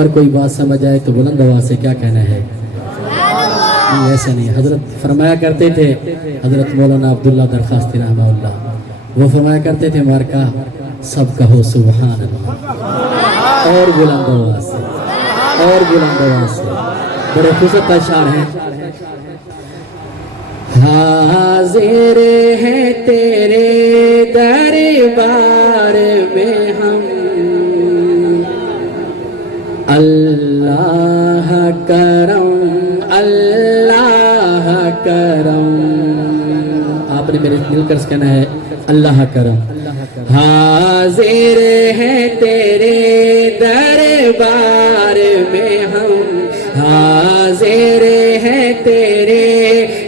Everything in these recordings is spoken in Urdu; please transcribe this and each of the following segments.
اگر کوئی بات سمجھ آئے تو بلند آواز سے کیا کہنا ہے؟ نہیں ایسا نہیں. حضرت فرمایا کرتے تھے، حضرت مولانا عبداللہ درخواستی رحمہ اللہ، وہ فرمایا کرتے تھے مارکا سب کہو سبحان اللہ، اور بلند آواز سے، اور بلند آواز سے. بڑے خوبصورت اشعار ہیں. حاضر ہیں تیرے دربار میں ہم، اللہ کرم اللہ کرم. آپ نے میرے مل کر کہنا ہے اللہ کرم. حاضر ہیں تیرے دربار میں ہم، حاضر ہیں تیرے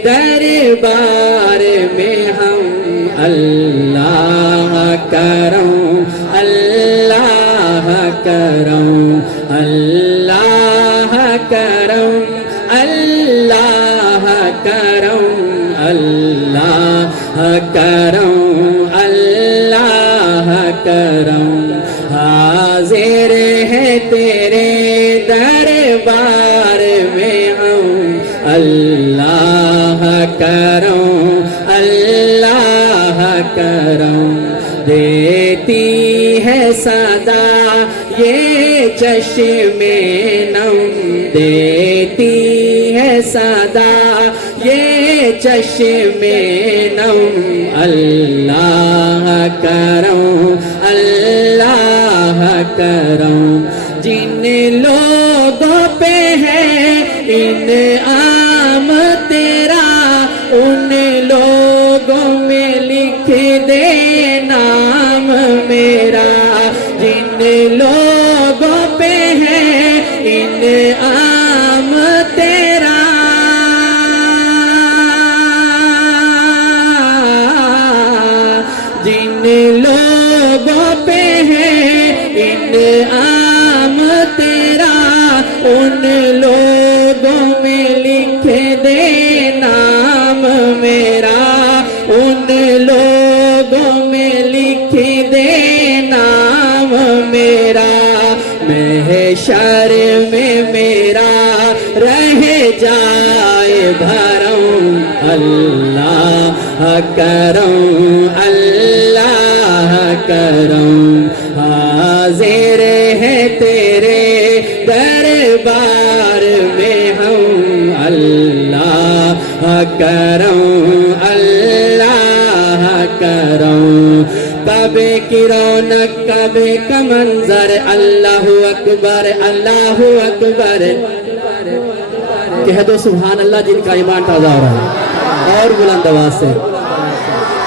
دربار میں ہم، اللہ کرم اللہ کرم اللہ کرم اللہ کرم اللہ کرم اللہ کرم. حاضر ہے تیرے دربار میں ہم، اللہ کرم اللہ کرم. دیتی ہے صدا یہ چشم نم، دیتی ہے صدا یہ چشم نم، اللہ کرم اللہ کرم. جن لوگوں پہ ہے انعام تیرا، ان لوگوں میں لکھ دے نام میرا. جن لوگوں پہ ہے انعام تیرا، جن لوگوں پہ ہے انعام تیرا، ان لوگوں میں لکھ دے نام میرا. ان لوگوں میں لکھ دے نام میرا. محشر میں میرا رہ جائے بھرم، اللہ کرم اللہ کرم. حاضر ہے تیرے دربار میں ہم، اللہ کرم اللہ کرم. کعبے کی رونق کعبے کا منظر، اللہ اکبر اللہ اکبر. کہہ دو سبحان اللہ جن کا ایمان تازہ ہو رہا ہے، اور بلند آواز سے.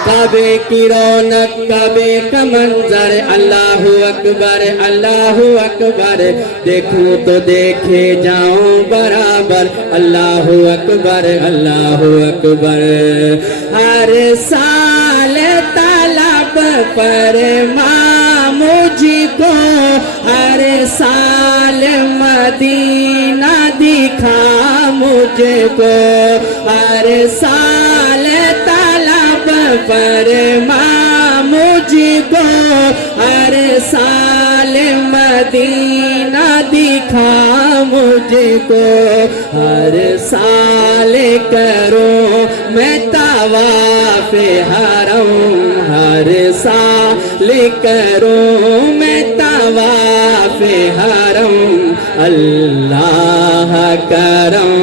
کعبے کی رونق کعبے کا منظر، اللہ اکبر اللہ اکبر. دیکھوں تو دیکھے جاؤں برابر، اللہ اکبر اللہ اکبر. ہر سال طلب فرما مجھ کو، ہر سال مدینہ دکھا مجھ کو. ہر سال طلب فرما مجھ کو، ہر سال مدینہ دکھا مجھ کو. ہر سال کروں میں طواف حرم، ہر سال کروں میں طواف حرم. اللہ کرم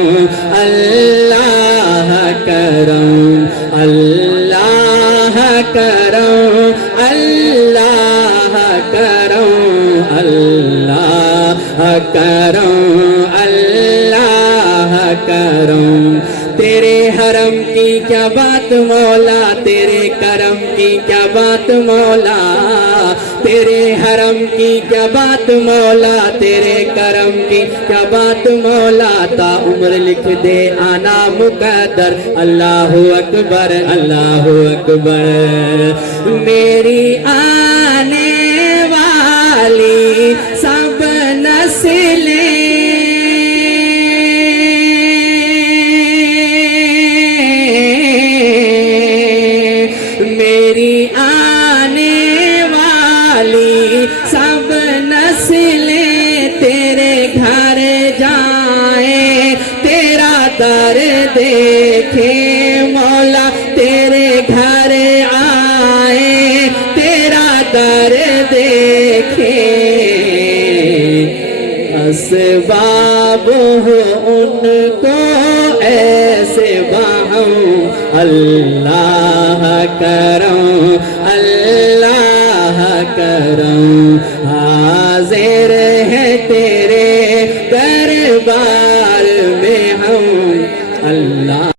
اللہ کرم اللہ کرم اللہ کرم اللہ کرم اللہ کرم. تیرے حرم کی کیا بات مولا، تیرے کرم کی کیا بات مولا. تیرے حرم کی کیا بات مولا، تیرے کرم کی کیا بات مولا. تا عمر لکھ دے آنا مقدر، اللہ اکبر اللہ اکبر. میری آنے والی سب نسلیں سب نسلیں تیرے در دیکھیں مولا تیرے گھر آئے تیرا در دیکھیں اسباب ہو ان کو ایسے باہم اللہ کرم اللہ کرم حاضر ہے تیرے دربار میں ہم اللہ